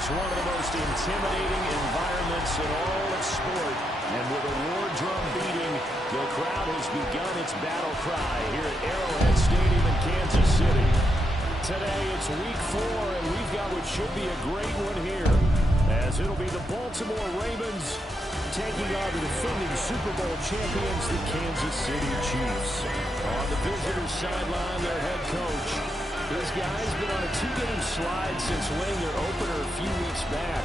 is one of the most intimidating environments in all of sport. And with a war drum beating, the crowd has begun its battle cry here at Arrowhead Stadium in Kansas City. Today it's week 4, and we've got what should be a great one here, as it'll be the Baltimore Ravens taking on the defending Super Bowl champions, the Kansas City Chiefs. On the visitors' sideline, their head coach. This guy's been on a 2-game slide since winning their opener a few weeks back.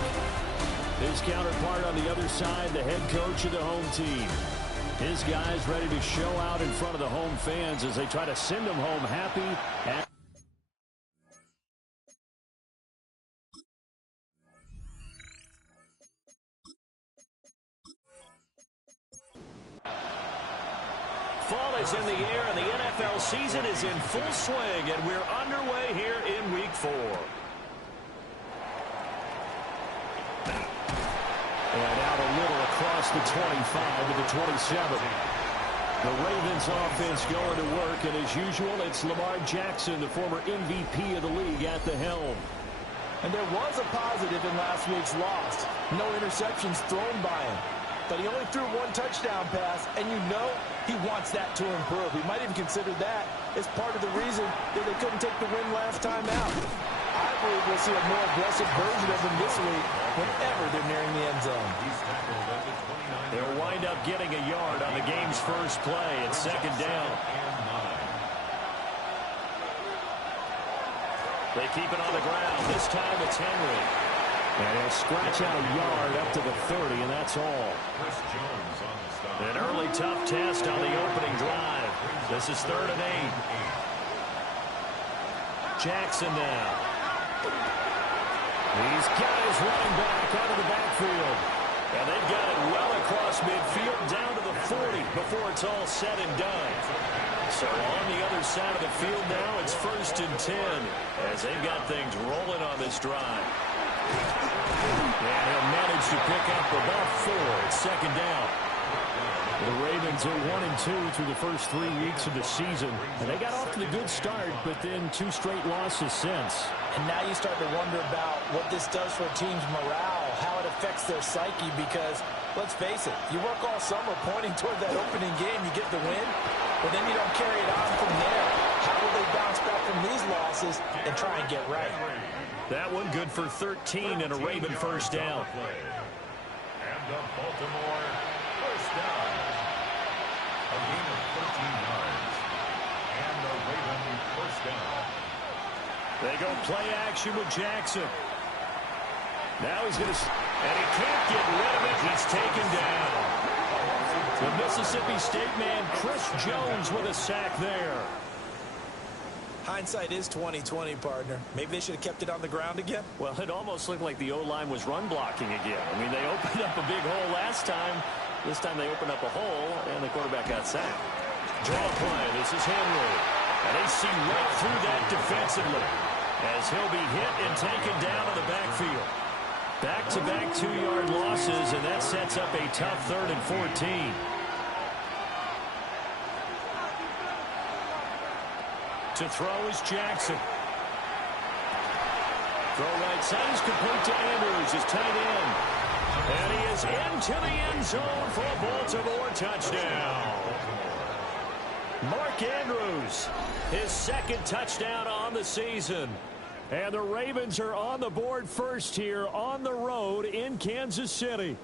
His counterpart on the other side, the head coach of the home team. His guys ready to show out in front of the home fans as they try to send them home happy. Fall is in the air, and the NFL season is in full swing, and we're underway here in Week 4. And out a little across the 25 to the 27. The Ravens offense going to work, and as usual, it's Lamar Jackson, the former MVP of the league, at the helm. And there was a positive in last week's loss. No interceptions thrown by him. But he only threw 1 touchdown pass, and you know he wants that to improve. He might even consider that as part of the reason that they couldn't take the win last time out. I believe we'll see a more aggressive version of him this week whenever they're nearing the end zone. They'll wind up getting a yard on the game's first play. It's second down. They keep it on the ground. This time it's Henry. And he'll scratch out a yard up to the 30, and that's all. An early tough test on the opening drive. This is 3rd and 8. Jackson now. These guys running back out of the backfield. And they've got it well across midfield down to the 40 before it's all said and done. So on the other side of the field now, it's 1st and 10 as they've got things rolling on this drive. And he'll manage to pick up about 4. It's second down. The Ravens are 1-2 through the first 3 weeks of the season. And they got off to the good start, but then 2 straight losses since. And now you start to wonder about what this does for a team's morale, how it affects their psyche, because, let's face it, you work all summer pointing toward that opening game, you get the win, but then you don't carry it on from there. How will they bounce back from these losses and try and get right? That one good for 13 and a Raven first down. And the Baltimore first down. A gain of 13 yards. And the Raven first down. They go play action with Jackson. Now he's going to... And he can't get rid of it. He's taken down. The Mississippi State man, Chris Jones, with a sack there. Hindsight is 20/20, partner. Maybe they should have kept it on the ground again. Well, it almost looked like the O-line was run blocking again. I mean, they opened up a big hole last time. This time they opened up a hole, and the quarterback got sacked. Draw play. This is Henry. And they see right through that defensively as he'll be hit and taken down in the backfield. Back-to-back 2-yard losses, and that sets up a tough 3rd and 14. To throw is Jackson. Throw right side is complete to Andrews, his tight end. And he is into the end zone for a Baltimore touchdown. Mark Andrews, his 2nd touchdown on the season. And the Ravens are on the board first here on the road in Kansas City.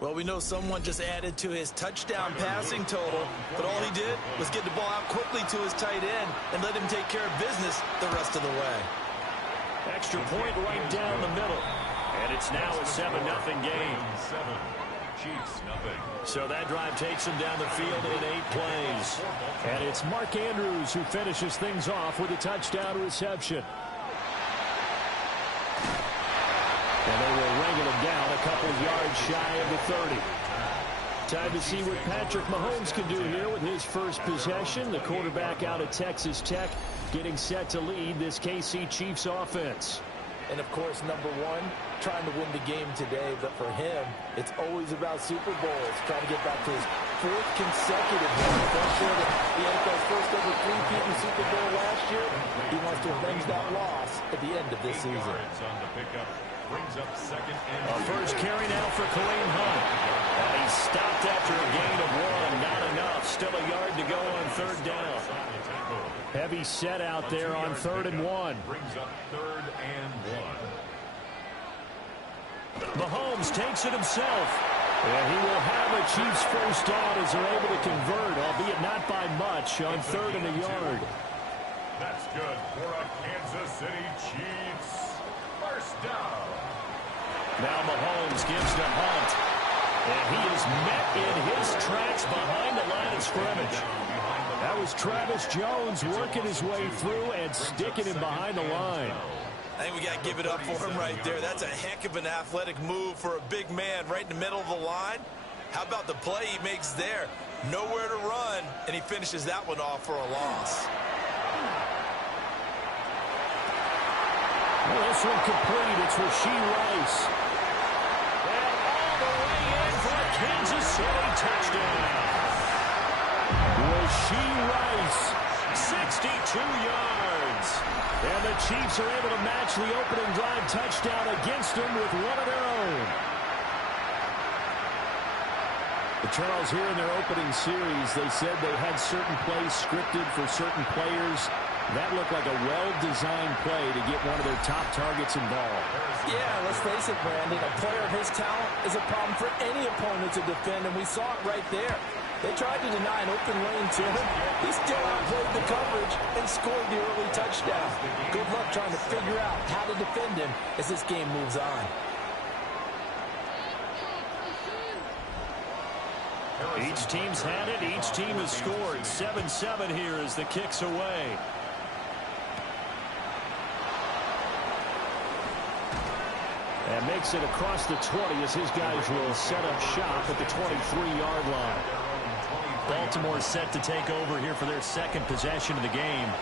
Well, we know someone just added to his touchdown passing total, but all he did was get the ball out quickly to his tight end and let him take care of business the rest of the way. Extra point right down the middle. And it's now a 7-0 game. 7, Chiefs nothing. So that drive takes him down the field in 8 plays. And it's Mark Andrews who finishes things off with a touchdown reception. And they will wrangle him down a couple yards shy of the 30. Time to see what Patrick Mahomes can do here with his first possession. The quarterback out of Texas Tech getting set to lead this KC Chiefs offense. And, of course, number one, trying to win the game today. But for him, it's always about Super Bowls, trying to get back to his 4th consecutive one. Don't sure that the NFL's first ever three-peat in the Super Bowl last year. He wants to avenge that loss at the end of this season. On the pickup, brings up second and First carry now for Kareem Hunt. And he stopped after a gain of 1. Not enough. Still a yard to go on third down. Heavy set out there on 3rd and 1. brings up 3rd and 1. Mahomes takes it himself. And he will have a Chiefs first down as they're able to convert, albeit not by much, on 3rd and a yard. That's good for a Kansas City Chiefs. First down. Now Mahomes gives to Hunt. And he is met in his tracks behind the line of scrimmage. That was Travis Jones working his way through and sticking him behind the line. I think we got to give it up for him right there. That's a heck of an athletic move for a big man right in the middle of the line. How about the play he makes there? Nowhere to run, and he finishes that one off for a loss. Well, this one complete. It's Rashee Rice. And all the way in for a Kansas City touchdown. Rashee Rice, 62 yards. And the Chiefs are able to match the opening drive touchdown against them with one of their own. But Charles, here in their opening series, they said they had certain plays scripted for certain players. That looked like a well-designed play to get one of their top targets involved. Yeah, let's face it, Brandon. A player of his talent is a problem for any opponent to defend, and we saw it right there. They tried to deny an open lane to him. He still outplayed the coverage and scored the early touchdown. Good luck trying to figure out how to defend him as this game moves on. Each team's had it. Each team has scored. 7-7 here as the kick's away. And makes it across the 20 as his guys will set up shop at the 23-yard line. Baltimore set to take over here for their second possession of the game.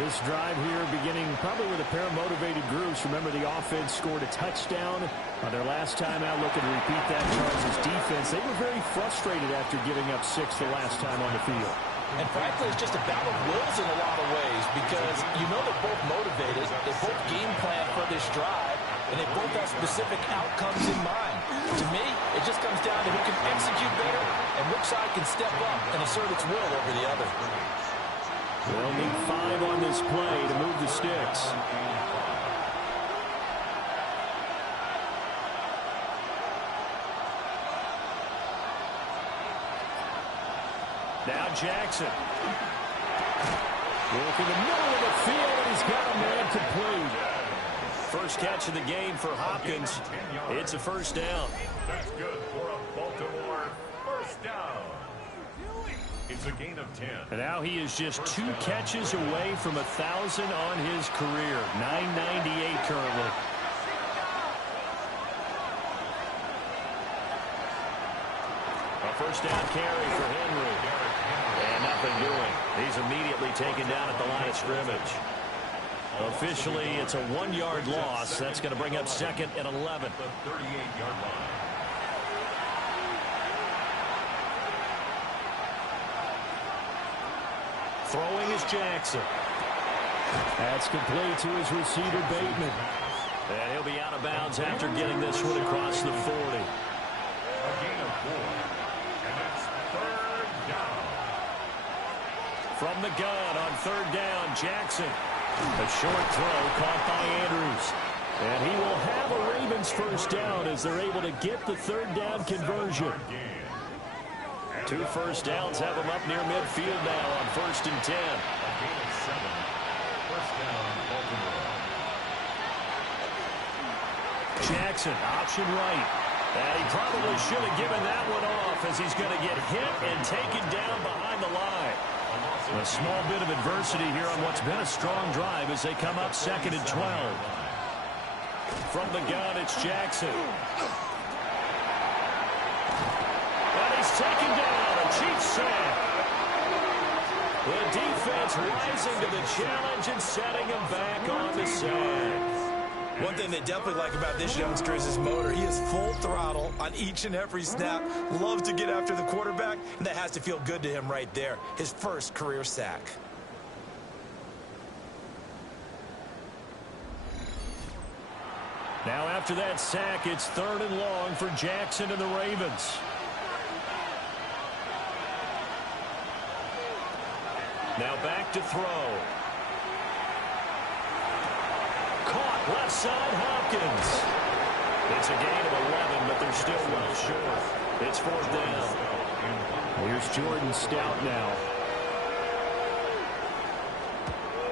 This drive here beginning probably with a pair of motivated groups. Remember, the offense scored a touchdown on their last time out. Looking to repeat that. Charles' defense, they were very frustrated after giving up 6 the last time on the field. And frankly, it's just a battle of wills in a lot of ways because you know they're both motivated. They both game plan for this drive, and they both have specific outcomes in mind. To me, it just comes down to who can execute better and which side can step up and assert its will over the other. They'll need 5 on this play to move the sticks. Now Jackson. Work in the middle of the field, and he's got a man complete. First catch of the game for Hopkins. It's a first down. That's good for a Baltimore first down. It's a gain of 10. And now he is just 2 catches away from 1,000 on his career. 998 currently. A first down carry for Henry. And nothing doing. He's immediately taken down at the line of scrimmage. Officially, it's a 1-yard loss. That's going to bring up 2nd and 11. The 38-yard line. Throwing is Jackson. That's complete to his receiver, Bateman. And he'll be out of bounds after getting this one across the 40. A gain of 4. And it's 3rd down. From the gun on 3rd down, Jackson. A short throw caught by Andrews. And he will have a Ravens first down as they're able to get the 3rd down conversion. 2 first downs have them up near midfield now on 1st and 10. A gain of 7. First down, Baltimore. Jackson, option right. And he probably should have given that one off as he's going to get hit and taken down behind the line. A small bit of adversity here on what's been a strong drive as they come up 2nd and 12. From the gun, it's Jackson. And he's taken down, a Chiefs sack. The defense rising to the challenge and setting him back on the sack. One thing they definitely like about this youngster is his motor. He is full throttle on each and every snap. Loves to get after the quarterback, and that has to feel good to him right there. His first career sack. Now after that sack, it's 3rd and long for Jackson and the Ravens. Now back to throw. Caught left side, Hopkins. It's a gain of 11, but they're still well short. It's 4th down. Here's Jordan Stout now.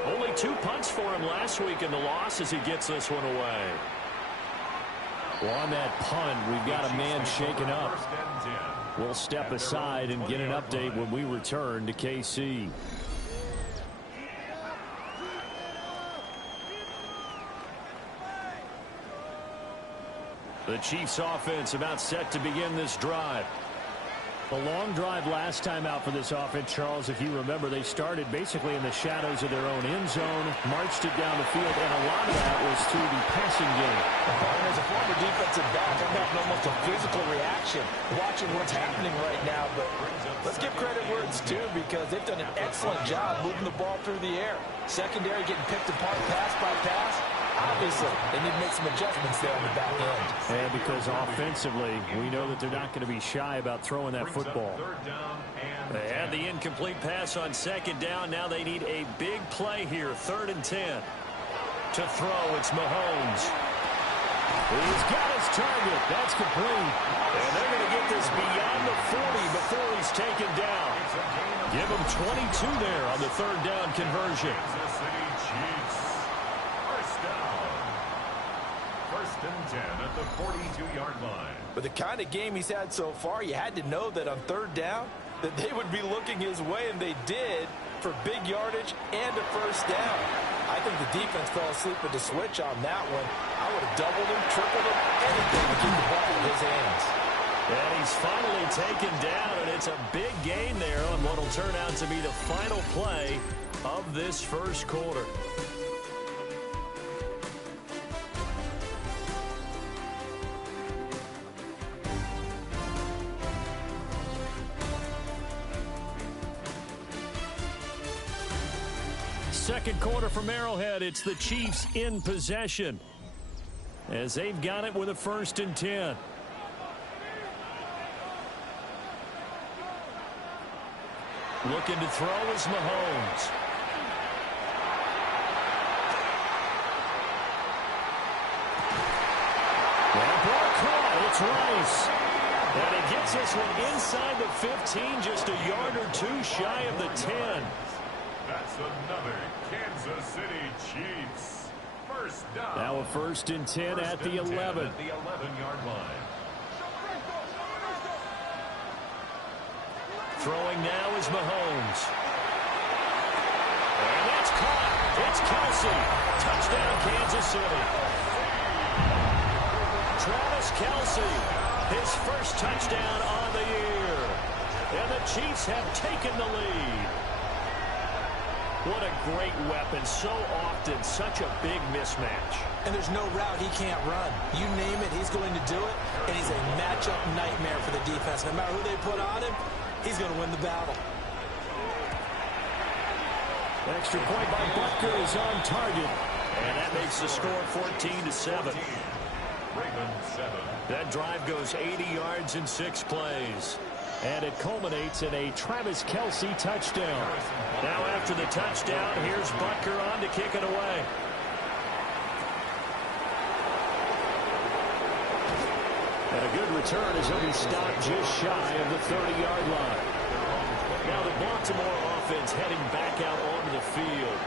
Only 2 punts for him last week in the loss as he gets this one away. Well, on that punt, we've got a man shaken up. We'll step aside and get an update when we return to KC. The Chiefs offense about set to begin this drive. A long drive last time out for this offense, Charles. If you remember, they started basically in the shadows of their own end zone, marched it down the field, and a lot of that was through the passing game. And as a former defensive back, I'm having almost a physical reaction watching what's happening right now. But let's give credit where it's due because they've done an excellent job moving the ball through the air. Secondary getting picked apart pass by pass. Obviously, they need to make some adjustments there on the back end. And because offensively, we know that they're not going to be shy about throwing that football. They had the incomplete pass on 2nd down. Now they need a big play here, 3rd and 10. To throw, it's Mahomes. He's got his target. That's complete. And they're going to get this beyond the 40 before he's taken down. Give him 22 there on the 3rd down conversion. First and 10 at the 42-yard line. But the kind of game he's had so far, you had to know that on 3rd down, that they would be looking his way, and they did, for big yardage and a 1st down. I think the defense fell asleep with the switch on that one. I would have doubled him, tripled him, anything to keep the ball in his hands. And he's finally taken down, and it's a big gain there on what will turn out to be the final play of this first quarter. Second quarter from Arrowhead, it's the Chiefs in possession as they've got it with a 1st and 10. Looking to throw is Mahomes. And ball caught, it's Rice. And he gets this one inside the 15, just a yard or 2 shy of the 10. That's another Kansas City Chiefs. First down. Now a 1st and 10 at the 11. At the 11-yard line. Throwing now is Mahomes. And that's caught. It's Kelce. Touchdown, Kansas City. Travis Kelce, his first touchdown on the year. And the Chiefs have taken the lead. What a great weapon. So often, such a big mismatch. And there's no route he can't run. You name it, he's going to do it. And he's a matchup nightmare for the defense. No matter who they put on him, he's going to win the battle. Extra point by Butker is on target. And that makes the score 14-7. Ravens 7. That drive goes 80 yards in 6 plays. And it culminates in a Travis Kelce touchdown. Now after the touchdown, here's Butker on to kick it away. And a good return as he'll be stopped just shy of the 30-yard line. Now the Baltimore offense heading back out onto the field.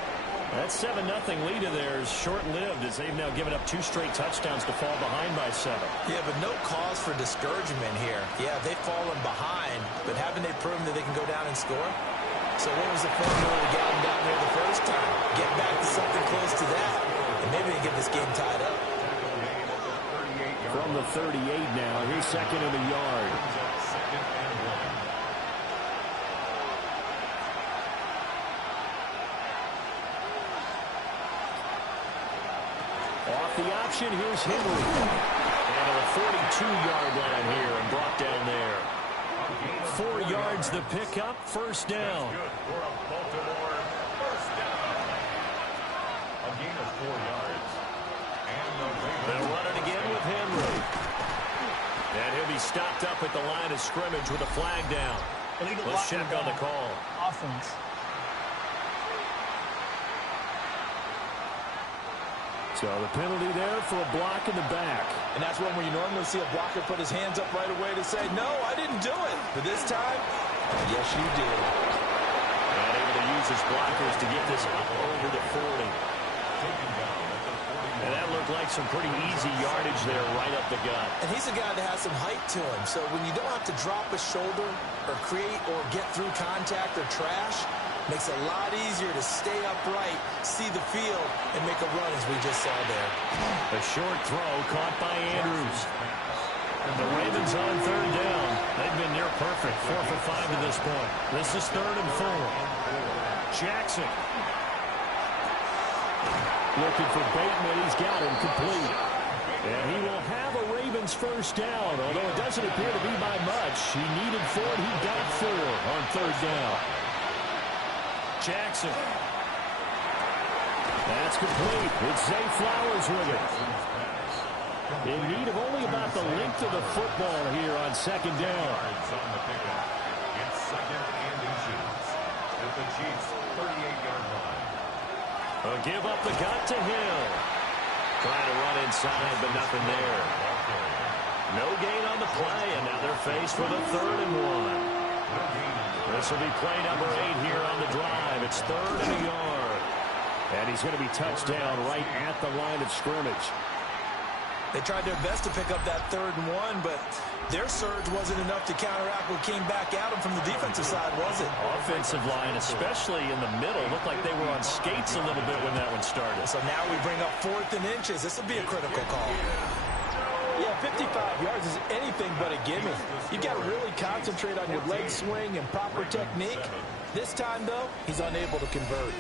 That 7-0 lead of theirs short-lived as they've now given up 2 straight touchdowns to fall behind by 7. Yeah, but no cause for discouragement here. Yeah, they've fallen behind, but haven't they proven that they can go down and score? So what was the formula to get them down there the first time? Get back to something close to that, and maybe they get this game tied up. From the 38 now, here's 2nd and a yard. Off the option, here's Henry. And to the 42-yard line here and brought down there. 4 yards the pickup, first down. Good for a Baltimore first down. A gain of 4 yards. And the Ravens They'll run it again with Henry. And he'll be stopped up at the line of scrimmage with a flag down. Let's check on the call. Offense. So the penalty there for a block in the back. And that's one where you normally see a blocker put his hands up right away to say, no, I didn't do it. But this time, yes, you did. And able to use his blockers to get this up over the 40. And that looked like some pretty easy yardage there right up the gut. And he's a guy that has some height to him. So when you don't have to drop a shoulder or create or get through contact or trash, makes it a lot easier to stay upright, see the field, and make a run as we just saw there. A short throw caught by Andrews. The Ravens on third down. They've been near perfect. 4 for 5 to this point. This is 3rd and 4. Jackson. Looking for Bateman. He's got him complete. And he will have a Ravens first down, although it doesn't appear to be by much. He needed 4. He got 4 on third down. Jackson. That's complete. It's Zay Flowers with it. In need of only about the length of the football here on second down. on the pickup. It's 2nd and inches at the Chiefs' 38-yard line. A give up the gut to Hill. Trying to run inside, but nothing there. No gain on the play, and now they're faced with a 3rd and 1. This will be play number 8 here on the drive. It's 3rd and a yard. And he's going to be touched down right at the line of scrimmage. They tried their best to pick up that 3rd and 1, but their surge wasn't enough to counteract what came back at them from the defensive side, was it? Offensive line, especially in the middle, looked like they were on skates a little bit when that one started. So now we bring up 4th and inches. This will be a critical call. Yeah, 55 yards is anything but a gimme. You've got to really concentrate on your leg swing and proper technique. This time, though, he's unable to convert.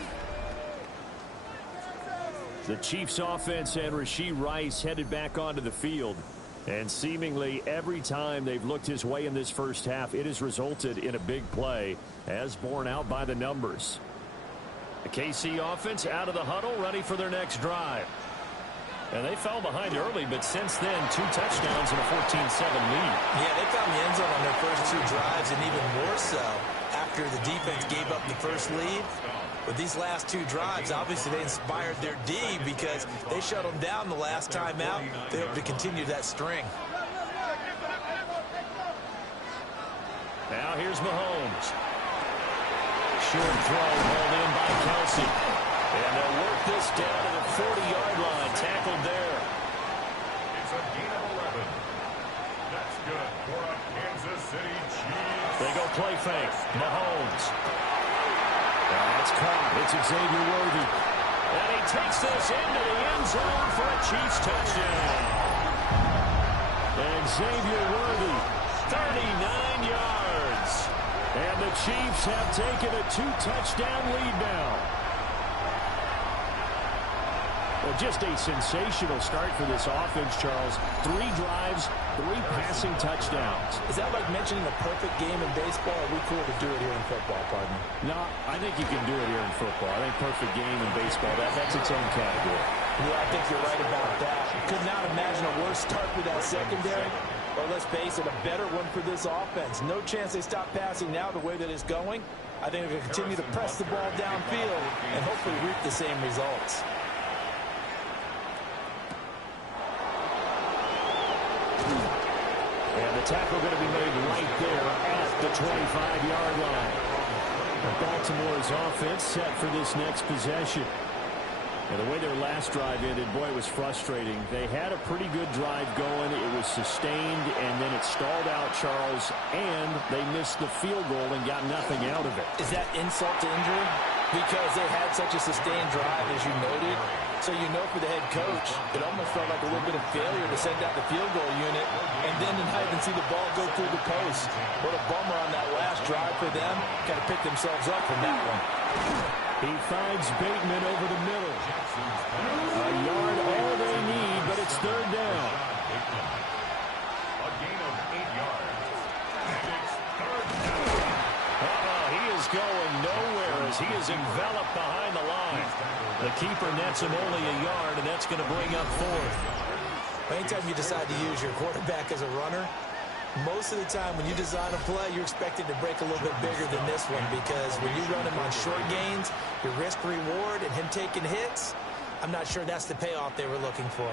The Chiefs offense and Rashee Rice headed back onto the field. And seemingly every time they've looked his way in this first half, it has resulted in a big play, as borne out by the numbers. The KC offense out of the huddle, ready for their next drive. And they fell behind early, but since then, 2 touchdowns and a 14-7 lead. Yeah, they found the end zone on their first 2 drives, and even more so after the defense gave up the first lead. But these last 2 drives, obviously they inspired their D because they shut them down the last time out. They hope to continue that string. Now here's Mahomes. Short throw hauled in by Kelsey. And they'll work this down to the 40-yard line. Tackled there. It's a gain of 11. That's good for a Kansas City Chiefs. They go play fake. Mahomes. That's caught. It's Xavier Worthy. And he takes this into the end zone for a Chiefs touchdown. And Xavier Worthy, 39 yards. And the Chiefs have taken a 2-touchdown lead now. Well, just a sensational start for this offense, Charles. 3 drives, 3 passing touchdowns. Is that like mentioning a perfect game in baseball? Or are we cool to do it here in football, partner? No, I think you can do it here in football. I think perfect game in baseball, that's its own category. Yeah, I think you're right about that. Could not imagine a worse start with that secondary. Or let's face it, a better one for this offense. No chance they stop passing now the way that it's going. I think they're going to continue to press the ball downfield and hopefully reap the same results. And the tackle going to be made right there at the 25-yard line. Baltimore's offense set for this next possession. And the way their last drive ended, boy, it was frustrating. They had a pretty good drive going. It was sustained, and then it stalled out, Charles, and they missed the field goal and got nothing out of it. Is that insult to injury? Because they had such a sustained drive, as you noted. So you know for the head coach, it almost felt like a little bit of failure to send out the field goal unit and then to not even see the ball go through the post. What a bummer on that last drive for them. Got to pick themselves up from that one. He finds Bateman over the middle. A yard all they need, but it's third down. A gain of 8 yards. And it's third down. He is going nowhere as he is enveloped behind the line. The keeper nets him only a yard, and that's going to bring up fourth. Anytime you decide to use your quarterback as a runner, most of the time when you design a play, you're expected to break a little bit bigger than this one, because when you run him on short gains, your risk-reward and him taking hits, I'm not sure that's the payoff they were looking for.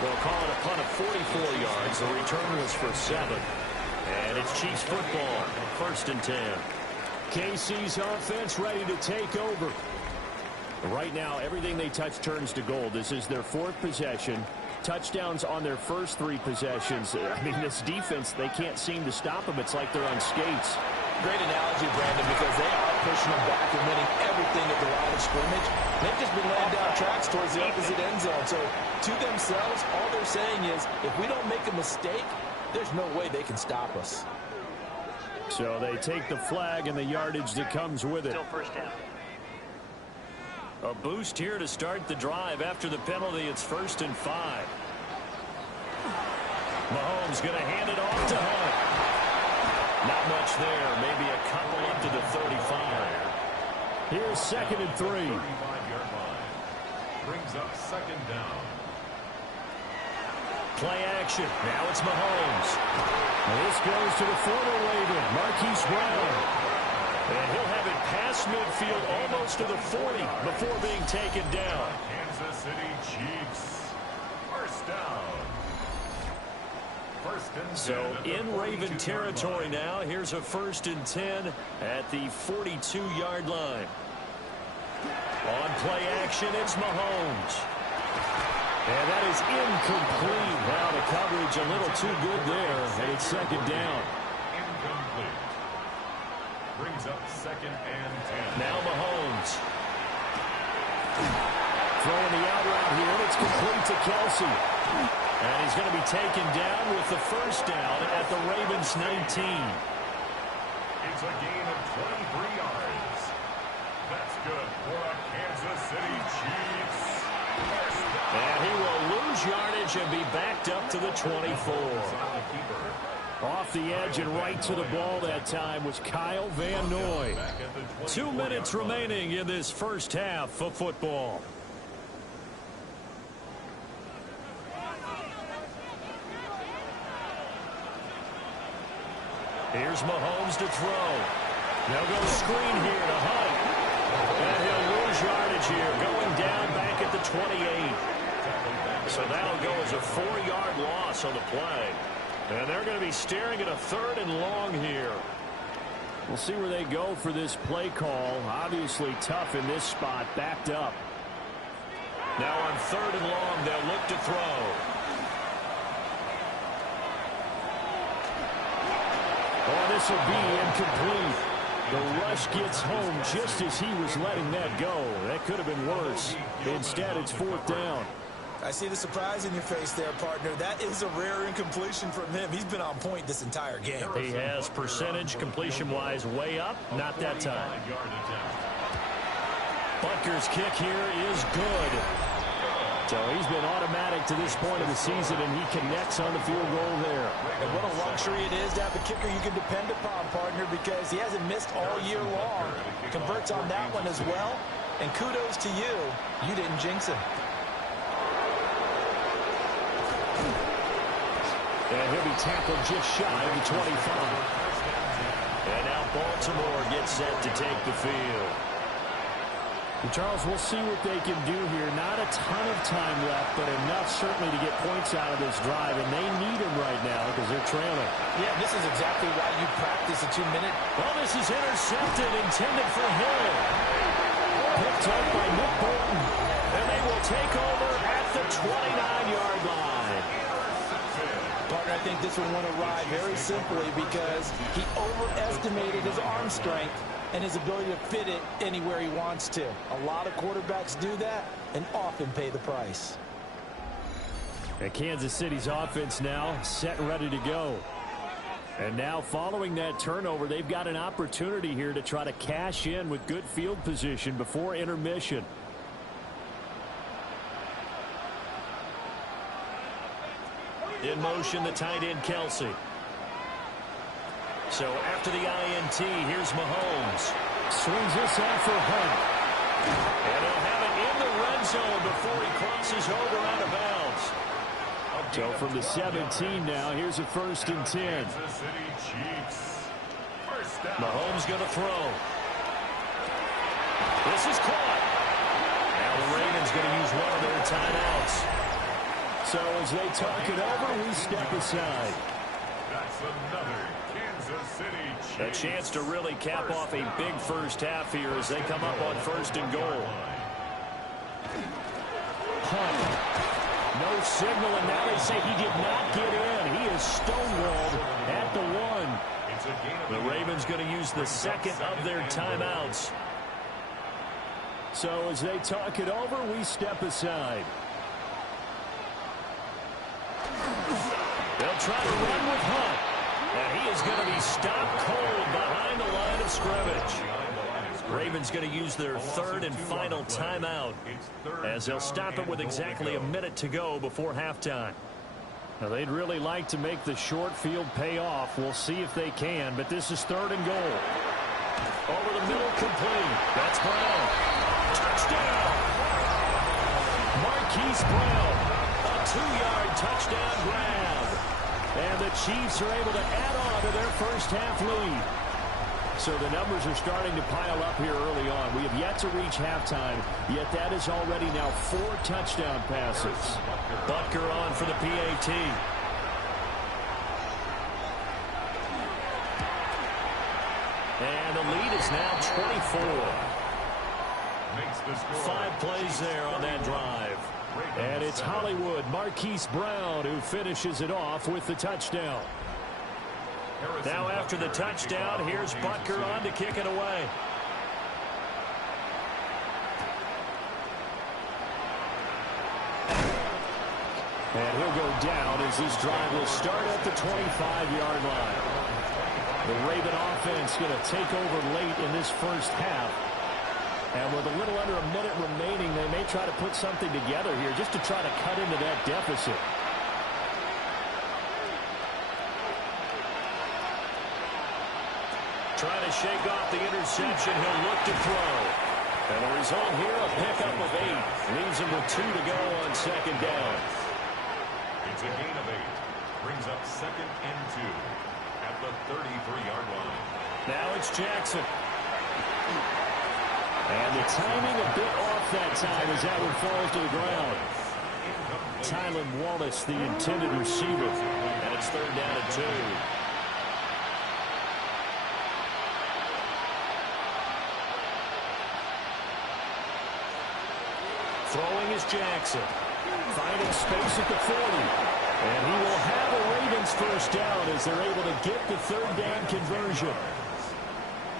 They'll call it a punt of 44 yards. The return was for 7. And it's Chiefs football, 1st and 10. KC's offense ready to take over. Right now, everything they touch turns to gold. This is their 4th possession. Touchdowns on their first 3 possessions. I mean, this defense, they can't seem to stop them. It's like they're on skates. Great analogy, Brandon, because they are pushing them back and winning everything at the line of scrimmage. They've just been laying down tracks towards the opposite end zone. So, to themselves, all they're saying is, if we don't make a mistake, there's no way they can stop us. So they take the flag and the yardage that comes with it. Still first down. A boost here to start the drive. After the penalty, it's 1st and 5. Mahomes going to hand it off to Hunt. Not much there. Maybe a couple up to the 35. Here's 2nd and 3. 35-yard line. Brings up 2nd down. Play action. Now it's Mahomes. This goes to the former Raven, Marquise Brown. And he'll have it past midfield almost to the 40 before being taken down. Kansas City Chiefs. First down. 1st and 10. So in Raven territory now. Here's a 1st and 10 at the 42-yard line. On play action, it's Mahomes. And that is incomplete. Now the coverage a little too good there, and it's 2nd down. Incomplete. Brings up 2nd and 10. Now Mahomes. Throwing the out route here, and it's complete to Kelsey. And he's going to be taken down with the 1st down at the Ravens 19. It's a gain of 23 yards. That's good for a Kansas City Chiefs. And he will lose yardage and be backed up to the 24. Off the edge and right to the ball that time was Kyle Van Noy. 2 minutes remaining in this first half of football. Here's Mahomes to throw. They'll go screen here to Hunt. And he'll lose yardage here, going down back at the 28. So that'll go as a 4-yard loss on the play. And they're going to be staring at a 3rd and long here. We'll see where they go for this play call. Obviously tough in this spot, backed up. Now on 3rd and long, they'll look to throw. Oh, this will be incomplete. The rush gets home just as he was letting that go. That could have been worse. Instead, it's 4th down. I see the surprise in your face there, partner. That is a rare incompletion from him. He's been on point this entire game. He has percentage completion-wise way up. Not that time. Butker's kick here is good. So he's been automatic to this point of the season, and he connects on the field goal there. And what a luxury it is to have a kicker you can depend upon, partner, because he hasn't missed all year long. Converts on that one as well. And kudos to you. You didn't jinx him. And he'll be tackled just shy of the 25. And now Baltimore gets set to take the field. And Charles, we'll see what they can do here. Not a ton of time left, but enough certainly to get points out of this drive. And they need them right now because they're trailing. Yeah, this is exactly why you practice a 2-minute. Well, this is intercepted, intended for Hill. Picked up by Nick Bolton. And they will take over at the 29-yard line. Partner, I think this one went awry very simply because he overestimated his arm strength and his ability to fit it anywhere he wants to. A lot of quarterbacks do that and often pay the price. And Kansas City's offense now set and ready to go. And now following that turnover, they've got an opportunity here to try to cash in with good field position before intermission. In motion, the tight end, Kelsey. So after the INT, here's Mahomes. Swings this out for Hunt. And he'll have it in the red zone before he crosses over out of bounds. So from the 17 now, here's a 1st and 10. Mahomes going to throw. This is caught. Now the Ravens going to use one of their timeouts. So as they talk it over, we step aside. That's another Kansas City Chiefs. A chance to really cap off a big first half here as they come up on 1st and goal. Hunt. No signal, and now they say he did not get in. He is stonewalled at the 1. The Ravens going to use the 2nd of their timeouts. So as they talk it over, we step aside. They'll try to run with Hunt. And he is going to be stopped cold behind the line of scrimmage. Ravens going to use their 3rd and final timeout as they'll stop it with exactly a minute to go before halftime. Now, they'd really like to make the short field pay off. We'll see if they can, but this is 3rd and goal. Over the middle, complete. That's Brown. Touchdown! Marquise Brown, a 2-yard touchdown grab. And the Chiefs are able to add on to their first half lead. So the numbers are starting to pile up here early on. We have yet to reach halftime, yet that is already now 4 touchdown passes. Butker on for the PAT. And the lead is now 24. 5 plays there on that drive. And it's Hollywood Marquise Brown who finishes it off with the touchdown. Now after the touchdown, here's Butker on to kick it away. And he'll go down as this drive will start at the 25-yard line. The Raven offense going to take over late in this first half. And with a little under a minute remaining, they may try to put something together here just to try to cut into that deficit. Trying to shake off the interception. He'll look to throw. And the result here, a pickup of 8. Leaves him with 2 to go on 2nd down. It's a gain of 8. Brings up 2nd and 2 at the 33-yard line. Now it's Jackson. And the timing a bit off that time as that one falls to the ground. Tylan Wallace, the intended receiver. And it's 3rd down and 2. Throwing is Jackson. Finding space at the 40. And he will have a Ravens first down as they're able to get the 3rd down conversion.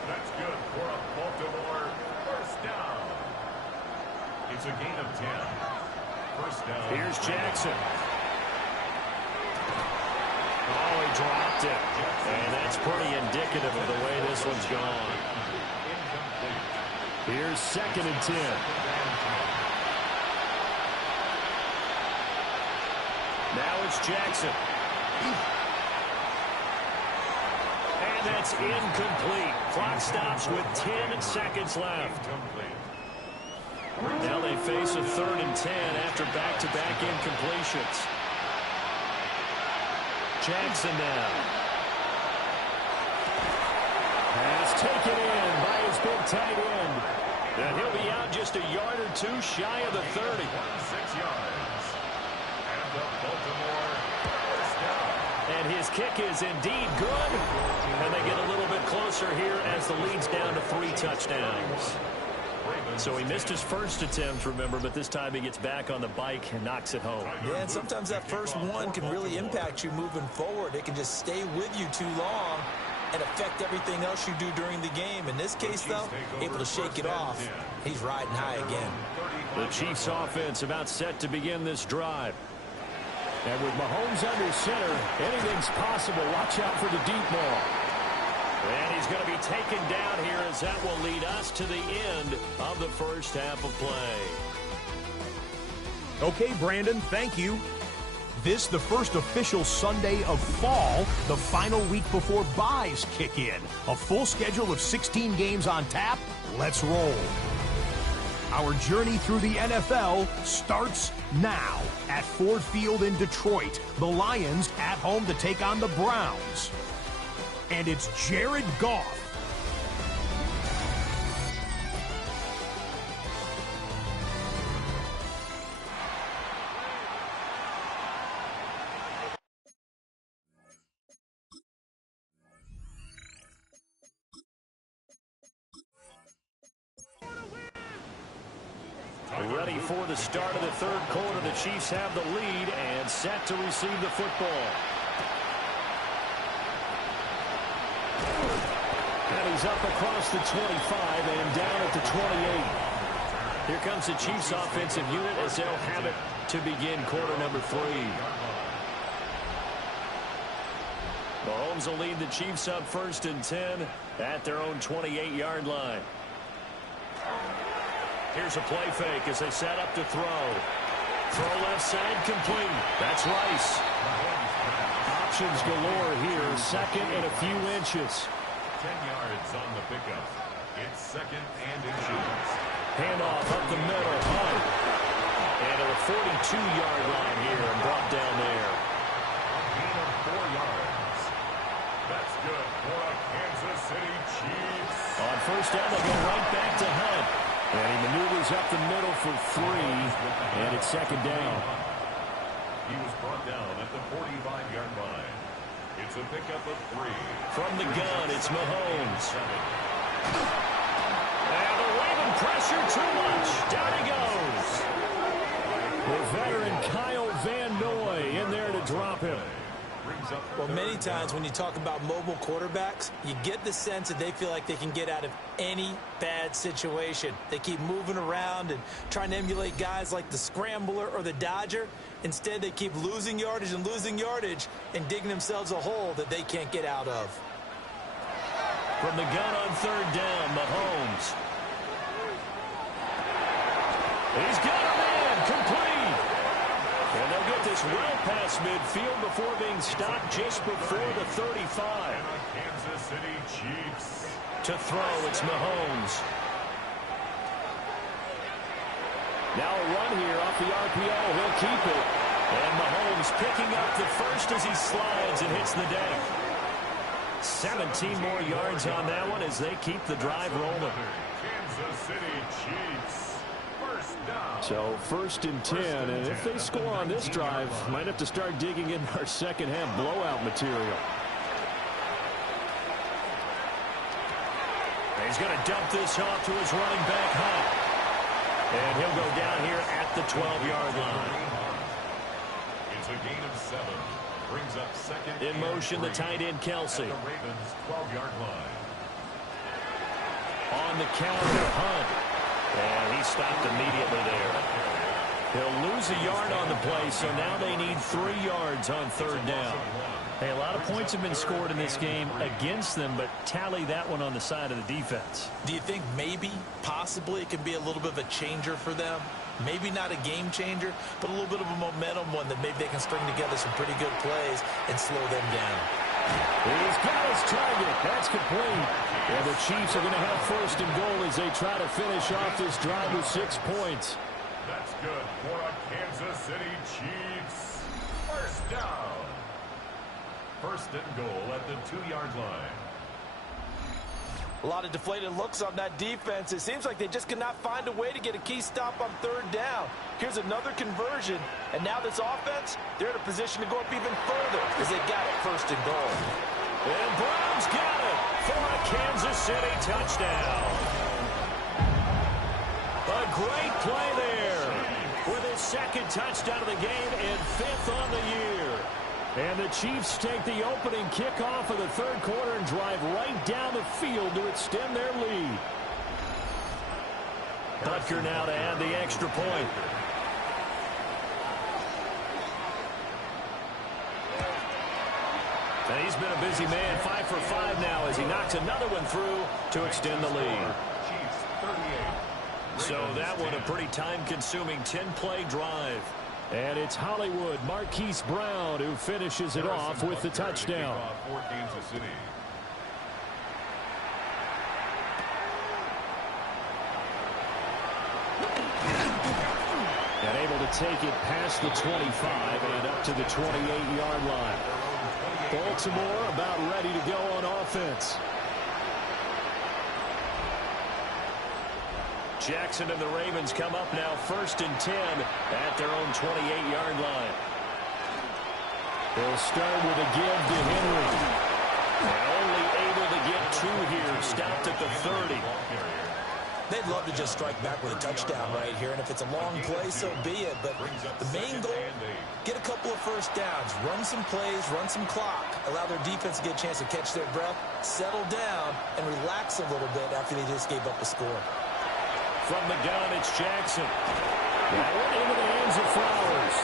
That's good for a Baltimore first down. It's a gain of 10. First down. Here's Jackson. Oh, he dropped it. And that's pretty indicative of the way this one's gone. Here's 2nd and 10. Now it's Jackson. And that's incomplete. Clock stops with 10 seconds left. Now they face a 3rd and 10 after back-to-back incompletions. Jackson now. Pass taken in by his big tight end. And he'll be out just a yard or 2 shy of the 30. 6 yards. Baltimore first down. And his kick is indeed good. And they get a little bit closer here as the lead's down to 3 touchdowns. So he missed his first attempt, remember, but this time he gets back on the bike and knocks it home. Yeah, and sometimes that first one can really impact you moving forward. It can just stay with you too long and affect everything else you do during the game. In this case, though, able to shake it off. He's riding high again. The Chiefs offense about set to begin this drive. And with Mahomes under center, anything's possible. Watch out for the deep ball. And he's going to be taken down here as that will lead us to the end of the first half of play. Okay, Brandon, thank you. This, the first official Sunday of fall, the final week before byes kick in. A full schedule of 16 games on tap. Let's roll. Our journey through the NFL starts now at Ford Field in Detroit. The Lions at home to take on the Browns. And it's Jared Goff. Ready for the start of the third quarter. The Chiefs have the lead and set to receive the football. And he's up across the 25 and down at the 28. Here comes the Chiefs offensive unit as they'll have it to begin quarter number 3. Mahomes will lead the Chiefs up 1st and 10 at their own 28-yard line. Here's a play fake as they set up to throw. Throw left side complete. That's Rice. Options galore here. 2nd and a few inches. 10 yards on the pickup. It's 2nd and inches. Handoff up the middle. Hunt. And to the 42-yard line here and brought down there. A gain of 4 yards. That's good for a Kansas City Chiefs. On 1st down, they go right back to Hunt. And he maneuvers up the middle for 3, and it's 2nd down. He was brought down at the 45-yard line. It's a pickup of 3. From the gun, it's Mahomes. And the Raven pressure too much. Down he goes. The veteran Kyle Van Noy in there to drop him. Well, many times when you talk about mobile quarterbacks, you get the sense that they feel like they can get out of any bad situation. They keep moving around and trying to emulate guys like the Scrambler or the Dodger. Instead, they keep losing yardage and digging themselves a hole that they can't get out of. From the gun on 3rd down, Mahomes. He's got him in, complete. And they'll get this well past midfield before being stopped just before the 35. Kansas City Chiefs. To throw, it's Mahomes. Now a run here off the RPO. He'll keep it. And Mahomes picking up the first as he slides and hits the deck. 17 more yards on that one as they keep the drive rolling. Kansas City Chiefs. So 1st and 10, and if they score on this drive, might have to start digging in our second half blowout material. He's going to dump this off to his running back, Hunt. And he'll go down here at the 12-yard line. It's a gain of 7. Brings up 2nd. In motion, the tight end, Kelsey. At the Ravens' 12-yard line. On the counter, Hunt. And he stopped immediately there. He'll lose a yard on the play, so now they need 3 yards on 3rd down. Hey, a lot of points have been scored in this game against them, but tally that one on the side of the defense. Do you think maybe, possibly, it could be a little bit of a changer for them? Maybe not a game changer, but a little bit of a momentum one that maybe they can string together some pretty good plays and slow them down. He's got his target. That's complete. And the Chiefs are going to have 1st and goal as they try to finish off this drive with 6 points. That's good for a Kansas City Chiefs. 1st down. 1st and goal at the 2-yard line. A lot of deflated looks on that defense. It seems like they just cannot find a way to get a key stop on 3rd down. Here's another conversion, and now this offense, they're in a position to go up even further as they've got it 1st and goal. And Browns got it for a Kansas City touchdown. A great play there with his 2nd touchdown of the game and 5th on the year. And the Chiefs take the opening kickoff of the 3rd quarter and drive right down the field to extend their lead. Butker now to add the extra point. And he's been a busy man, 5 for 5 now as he knocks another one through to extend the lead. So that one a pretty time-consuming 10-play drive. And it's Hollywood Marquise Brown who finishes it off with the touchdown. And able to take it past the 25 and up to the 28-yard line. Baltimore about ready to go on offense. Jackson and the Ravens come up now 1st and 10 at their own 28-yard line. They'll start with a give to Henry. And only able to get 2 here, stopped at the 30. They'd love to just strike back with a touchdown right here, and if it's a long play, so be it. But the main goal, get a couple of first downs, run some plays, run some clock, allow their defense to get a chance to catch their breath, settle down, and relax a little bit after they just gave up the score. From the gun, it's Jackson. That went into the hands of Flowers.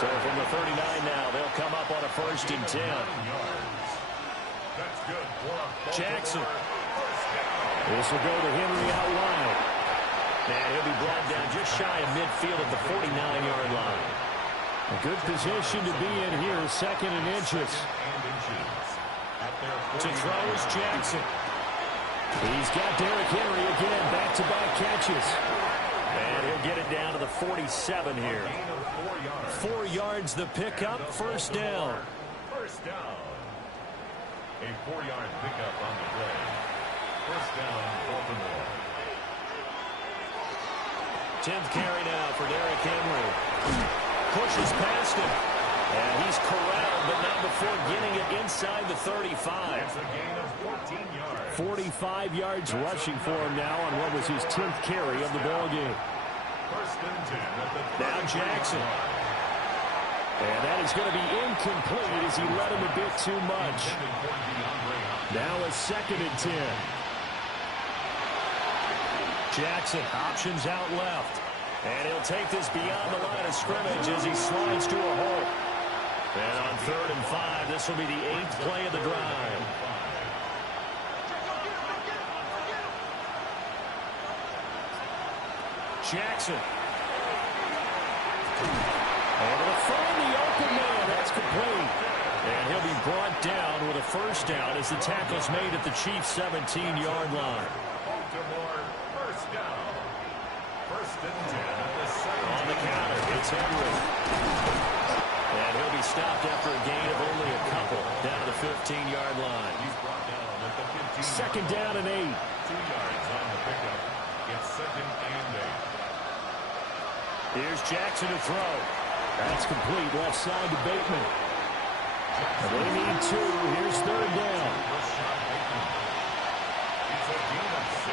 So from the 39 now, they'll come up on a 1st and 10. Jackson. This will go to Henry out wide. And he'll be brought down just shy of midfield at the 49-yard line. A good position to be in here, 2nd and inches. To throw is Jackson. He's got Derrick Henry again, back-to-back catches. And he'll get it down to the 47 here. 4 yards the pickup, 1st down. First down. A 4-yard pickup on the play. 1st down, Baltimore. 10th carry now for Derrick Henry. Pushes past him. And he's corralled, but not before getting it inside the 35. It's a gain of 14 yards. 45 yards rushing for him now on what was his 10th carry of the ball game. 1st and 10 at the Now Jackson. And that is going to be incomplete as he led him a bit too much. Now a 2nd and 10. Jackson options out left. And he'll take this beyond the line of scrimmage as he slides to a hole. And on 3rd and 5, this will be the 8th play of the drive. Jackson. Able to find the open man. That's complete. And he'll be brought down with a 1st down as the tackle's made at the Chiefs' 17-yard line. Baltimore 1st down. 1st and 10 at the 17. On the counter, it's Henry. And he'll be stopped after a gain of only a couple down to the 15-yard line. He's brought down at the 15. 2nd down and 8. 2 yards on the pickup. It's 2nd and 8. Here's Jackson to throw. That's complete, left side to Bateman. They need 2. Here's 3rd down. It's a gain of 6.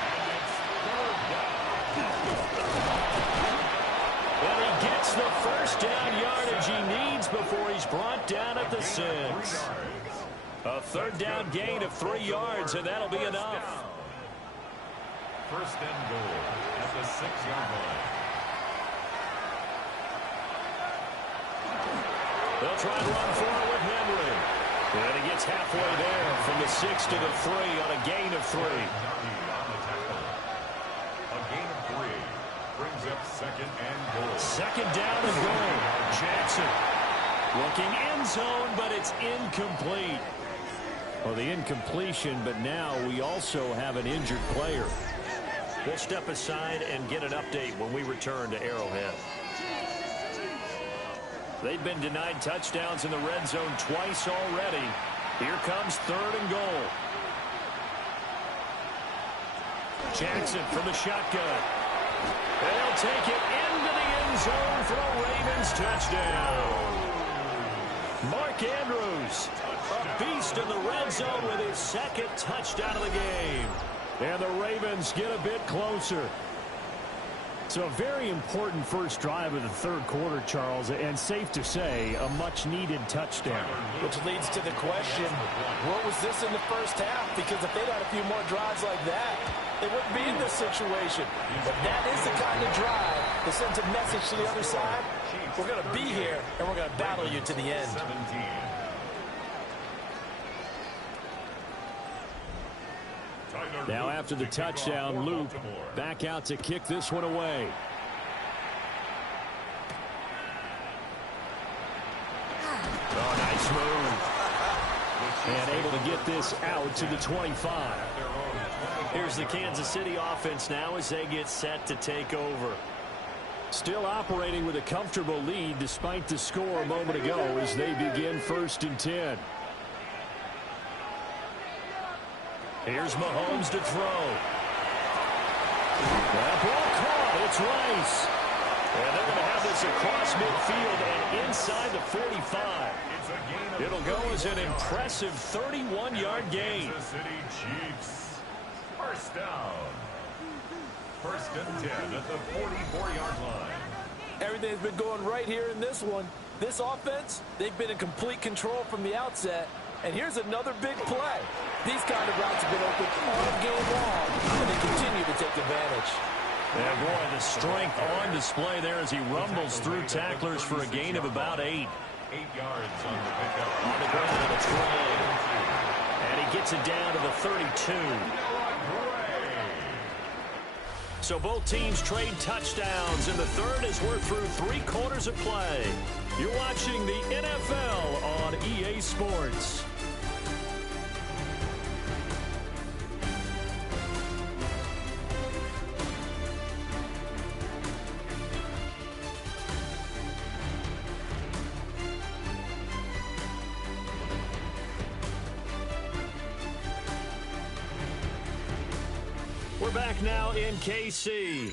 And it's 3rd down. And he gets the 1st down yardage he needs before he's brought down at the 6. A 3rd down gain of 3 yards, and that'll be enough. 1st and goal at the 6-yard line. They'll try to run for it with Henry. And he gets halfway there from the 6 to the 3 on a gain of 3. Darby on the tackle. A gain of 3 brings up 2nd and goal. 2nd down and goal. Jackson looking end zone, but it's incomplete. Well, the incompletion, but now we also have an injured player. We'll step aside and get an update when we return to Arrowhead. They've been denied touchdowns in the red zone twice already. Here comes 3rd and goal. Jackson from the shotgun. They'll take it into the end zone for a Ravens touchdown. Mark Andrews, a beast in the red zone with his 2nd touchdown of the game. And the Ravens get a bit closer. So a very important first drive of the 3rd quarter, Charles, and safe to say, a much-needed touchdown. Which leads to the question, what was this in the 1st half? Because if they'd had a few more drives like that, they wouldn't be in this situation. But that is the kind of drive that sends a message to the other side. We're going to be here, and we're going to battle you to the end. 17. Now after the touchdown, Luke back out to kick this one away. Oh, nice move. And able to get this out to the 25. Here's the Kansas City offense now as they get set to take over. Still operating with a comfortable lead despite the score a moment ago as they begin 1st and 10. Here's Mahomes to throw. That ball caught. It's Rice. And they're going to have this across midfield and inside the 45. It'll go as an impressive 31-yard gain. Kansas City Chiefs. First down. 1st and 10 at the 44-yard line. Everything's been going right here in this one. This offense, they've been in complete control from the outset. And here's another big play. These kind of routes have been open all game long, and they continue to take advantage. And boy, the strength on display there as he rumbles through tacklers for a gain of about 8. 8 yards on the pickup. On the ground of the tray. And he gets it down to the 32. So both teams trade touchdowns in the third as we're through 3 quarters of play. You're watching the NFL on EA Sports. We're back now in KC.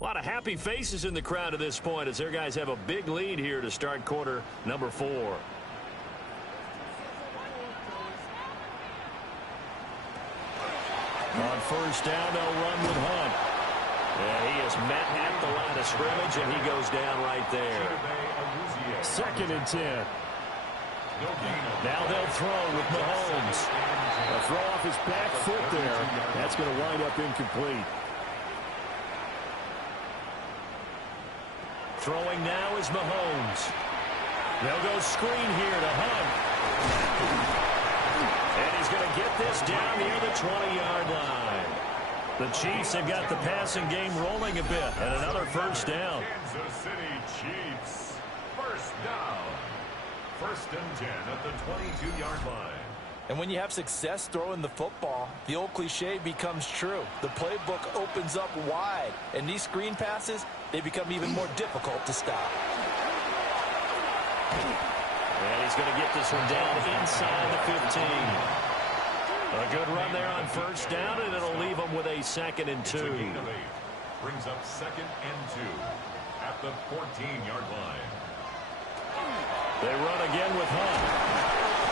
A lot of happy faces in the crowd at this point as their guys have a big lead here to start quarter number 4. On 1st down, they'll run with Hunt. And he is met at the line of scrimmage, and he goes down right there. 2nd and 10. Now they'll throw with Mahomes. A throw off his back foot there. That's going to wind up incomplete. Throwing now is Mahomes. They'll go screen here to Hunt. And he's going to get this down near the 20-yard line. The Chiefs have got the passing game rolling a bit. And another 1st down. Kansas City Chiefs. 1st down. 1st and 10 at the 22-yard line. And when you have success throwing the football, the old cliche becomes true. The playbook opens up wide, and these screen passes, they become even more difficult to stop. And he's going to get this one down inside the 15. A good run there on 1st down, and it'll leave them with a 2nd and 2. Brings up 2nd and 2 at the 14-yard line. They run again with Hunt.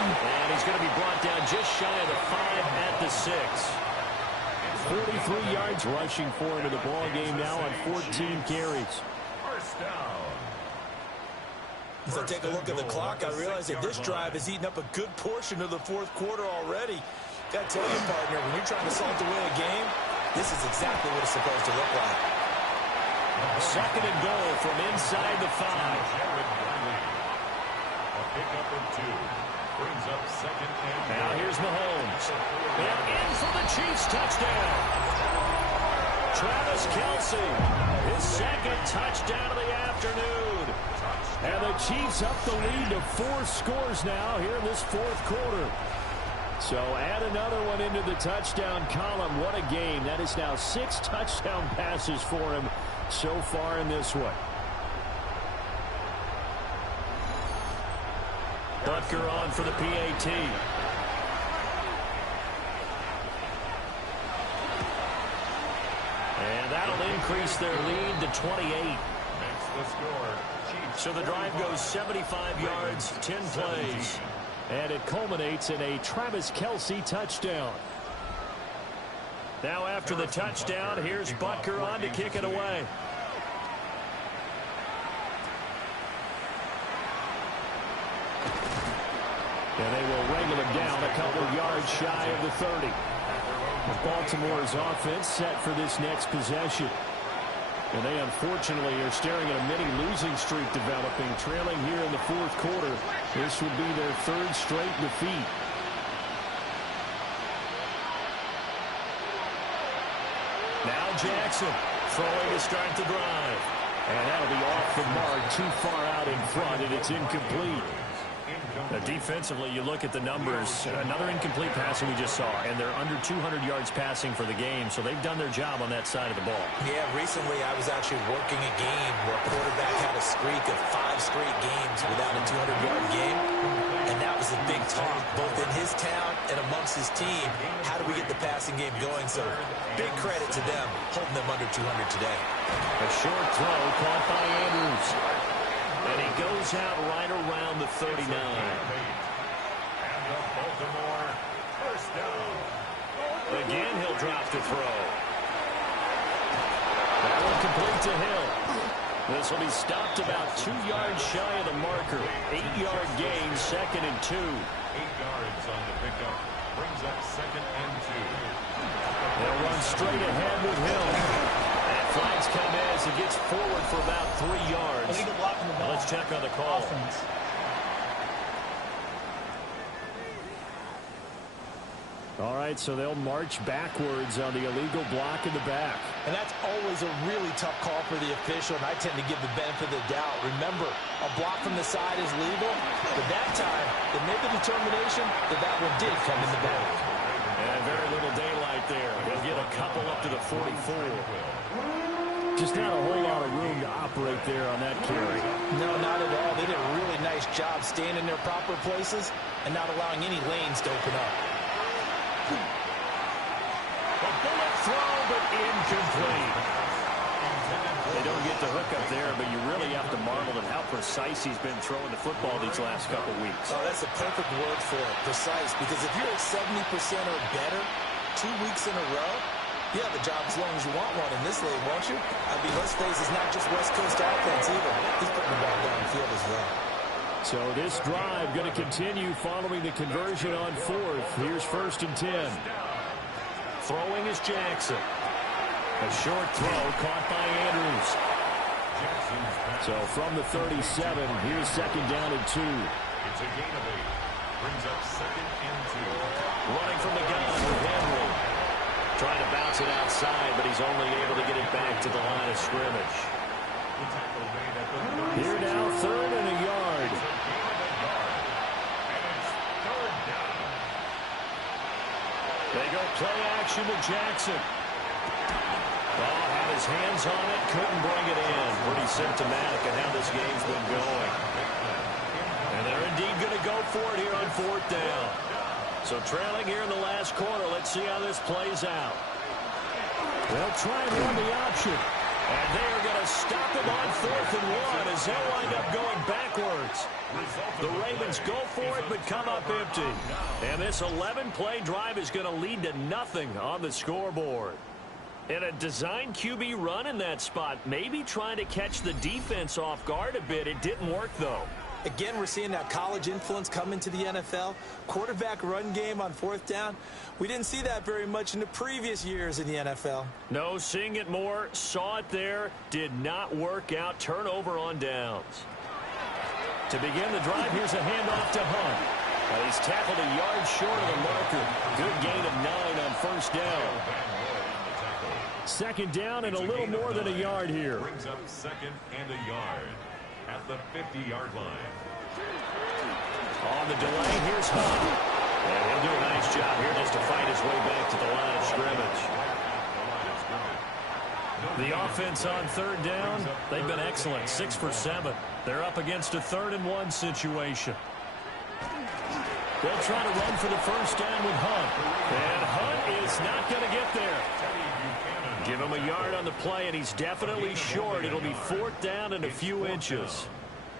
And he's going to be brought down just shy of the 5 at the 6. 43 yards rushing for him in the ball game now on 14 carries. 1st down. As I take a look at the clock, I realize that this drive has eaten up a good portion of the 4th quarter already. Got to tell you, partner, when you're trying to salt away a game, this is exactly what it's supposed to look like. 2nd and goal from inside the 5. A pickup of 2. Brings up 2nd and now here's Mahomes. And in for the Chiefs touchdown. Travis Kelce, his 2nd touchdown of the afternoon. And the Chiefs up the lead to 4 scores now here in this 4th quarter. So add another one into the touchdown column. What a game. That is now 6 touchdown passes for him so far in this one. Butker on for the PAT. And that'll increase their lead to 28. makes the score. Chiefs. So the drive goes 75 yards, 10 plays. And it culminates in a Travis Kelce touchdown. Now after the touchdown, here's Butker on to kick it away. And they will wrangle him down a couple of yards shy of the 30. Baltimore's offense set for this next possession. And they unfortunately are staring at a mini losing streak developing, trailing here in the 4th quarter. This would be their 3rd straight defeat. Now Jackson throwing to start the drive. And that'll be off the mark, too far out in front, and it's incomplete. Defensively, you look at the numbers. Another incomplete passing we just saw, and they're under 200 yards passing for the game, so they've done their job on that side of the ball. Yeah, recently I was actually working a game where a quarterback had a streak of 5 straight games without a 200-yard game, and that was a big talk, both in his town and amongst his team. How do we get the passing game going? So big credit to them, holding them under 200 today. A short throw caught by Andrews. And he goes out right around the 39. And the Baltimore first down. Again, he'll drop to throw. That one complete to Hill. This will be stopped about 2 yards shy of the marker. 8-yard gain, 2nd and 2. 8 yards on the pickup. Brings up 2nd and 2. They'll run straight ahead with Hill. And flags come in as he gets forward for about 3 yards. Now let's check on the call. All right, so they'll march backwards on the illegal block in the back. And that's always a really tough call for the official, and I tend to give the benefit of the doubt. Remember, a block from the side is legal, but that time, they made the determination that that one did come in the back. And very little daylight there. They'll get a couple up to the 44. Just not a whole lot of room to operate there on that carry. No, not at all. They did a really nice job staying in their proper places and not allowing any lanes to open up. A bullet throw, but incomplete. They don't get the hook up there, but you really have to marvel at how precise he's been throwing the football these last couple weeks. Oh, that's a perfect word for it, precise, because if you're at 70% or better 2 weeks in a row, you have a job as long as you want one in this league, won't you? I mean, let's face it, it's not just West Coast offense either. He's putting the ball downfield as well. So this drive going to continue following the conversion on 4th. Here's 1st and 10. Throwing is Jackson. A short throw caught by Andrews. So from the 37, here's 2nd down and 2. It's a gain of 8. Brings up 2nd and 2. Running from the gun with Henry. Trying to bounce it outside, but he's only able to get it back to the line of scrimmage. Here now, 3rd and a yard. They go play action with Jackson. Oh, had his hands on it, couldn't bring it in. Pretty symptomatic of how this game's been going. And they're indeed going to go for it here on 4th down. So trailing here in the last quarter, let's see how this plays out. They'll try and run the option. And they are going to stop him on 4th and 1 as they'll wind up going backwards. The Ravens go for it but come up empty. And this 11-play drive is going to lead to nothing on the scoreboard. And a design QB run in that spot, maybe trying to catch the defense off guard a bit. It didn't work, though. Again, we're seeing that college influence come into the NFL. Quarterback run game on 4th down. We didn't see that very much in the previous years in the NFL. No, seeing it more, saw it there, did not work out. Turnover on downs. To begin the drive, here's a handoff to Hunt. He's tackled a yard short of the marker. Good gain of 9 on 1st down. 2nd down and a little more than a yard here. Brings up 2nd and a yard at the 50-yard line. On the delay, here's Hunt. And he'll do a nice job here just to fight his way back to the line of scrimmage. The offense on 3rd down, they've been excellent, 6 for 7. They're up against a 3rd and 1 situation. They'll try to run for the 1st down with Hunt. And Hunt is not going to get there. Give him a yard on the play, and he's definitely short. It'll be 4th down and a few inches.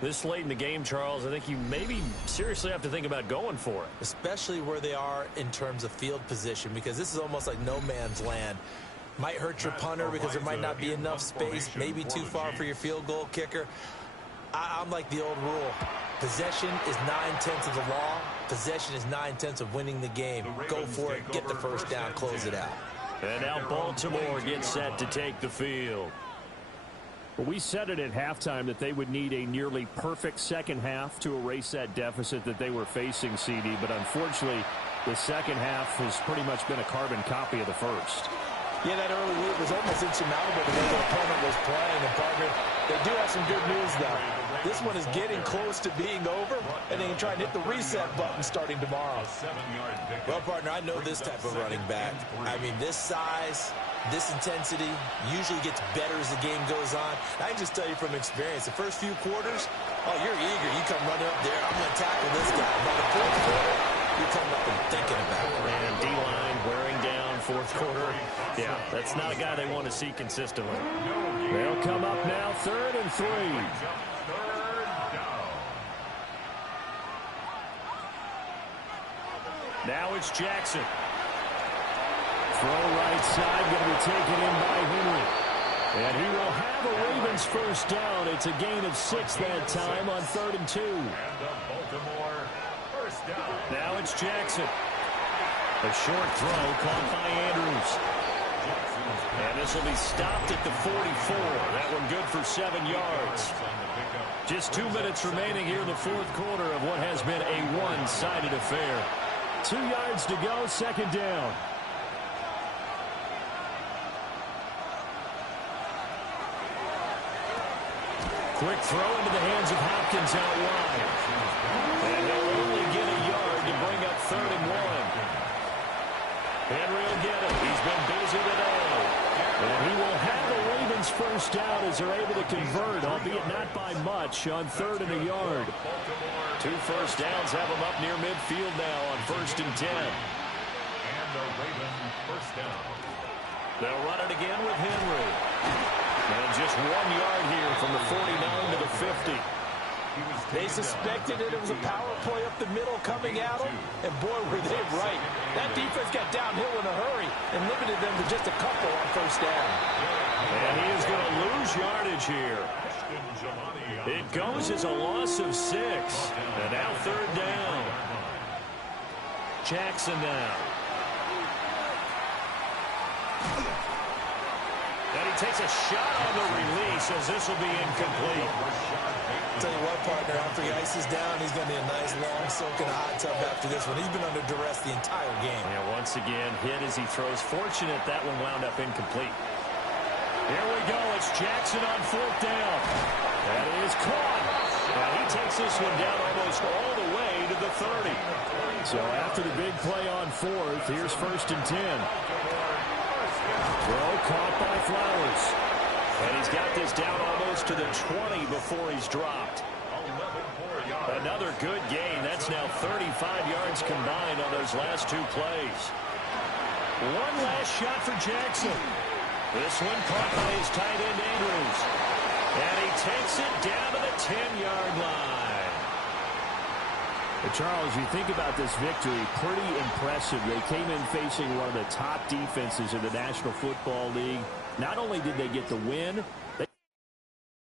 This late in the game, Charles, I think you maybe seriously have to think about going for it. Especially where they are in terms of field position, because this is almost like no man's land. Might hurt your punter because there might not be enough space, maybe too far for your field goal kicker. I'm like the old rule. Possession is 9/10 of the law. Possession is 9/10 of winning the game. Go for it, get the 1st down, close it out. And now Baltimore gets set to take the field. Well, we said it at halftime that they would need a nearly perfect second half to erase that deficit that they were facing, CD. But unfortunately, the second half has pretty much been a carbon copy of the first. Yeah, that early lead was almost insurmountable the way the opponent was playing. And, partner, they do have some good news, though. This one is getting close to being over, and they can try and hit the reset button starting tomorrow. Well, partner, I know this type of running back. I mean, this size, this intensity usually gets better as the game goes on. I can just tell you from experience, the first few quarters, oh, you're eager. You come running up there, I'm going to tackle this guy. By the fourth quarter, you're coming up and thinking about it. And D-line wearing down fourth quarter. Yeah, that's not a guy they want to see consistently. They'll come up now, 3rd and 3. Now it's Jackson. Throw right side, going to be taken in by Henry. And he will have a Ravens first down. It's a gain of 6 that time on 3rd and 2. Now it's Jackson. A short throw caught by Andrews. And this will be stopped at the 44. That one good for 7 yards. Just 2 minutes remaining here in the fourth quarter of what has been a one-sided affair. 2 yards to go, 2nd down. Quick throw into the hands of Hopkins out wide. And he'll only get a yard to bring up 3rd and 1. Henry will get it. He's been busy today. And he will have a Ravens first down as they're able to convert, albeit not by much, on 3rd and a yard. 2 first downs have them up near midfield now on 1st and 10. And the Ravens first down. They'll run it again with Henry. And just 1 yard here from the 49 to the 50. They suspected it was a power play up the middle coming at them, and boy, were they right. That defense got downhill in a hurry and limited them to just a couple on first down. And he is going to lose yardage here. It goes as a loss of 6. And now 3rd down. Jackson now. And he takes a shot on the release as this will be incomplete. Tell you what, partner, after he ices down, he's going to be a nice, long soak in a hot tub after this one. He's been under duress the entire game. Yeah, once again, hit as he throws. Fortunate that one wound up incomplete. Here we go. It's Jackson on 4th down. That is caught. And he takes this one down almost all the way to the 30. So after the big play on 4th, here's 1st and 10. Throw caught by Flowers. And he's got this down almost to the 20 before he's dropped. Another good gain. That's now 35 yards combined on those last 2 plays. One last shot for Jackson. This one caught by his tight end, Andrews. And he takes it down to the 10-yard line. Charles, you think about this victory, pretty impressive. They came in facing one of the top defenses in the National Football League. Not only did they get the win,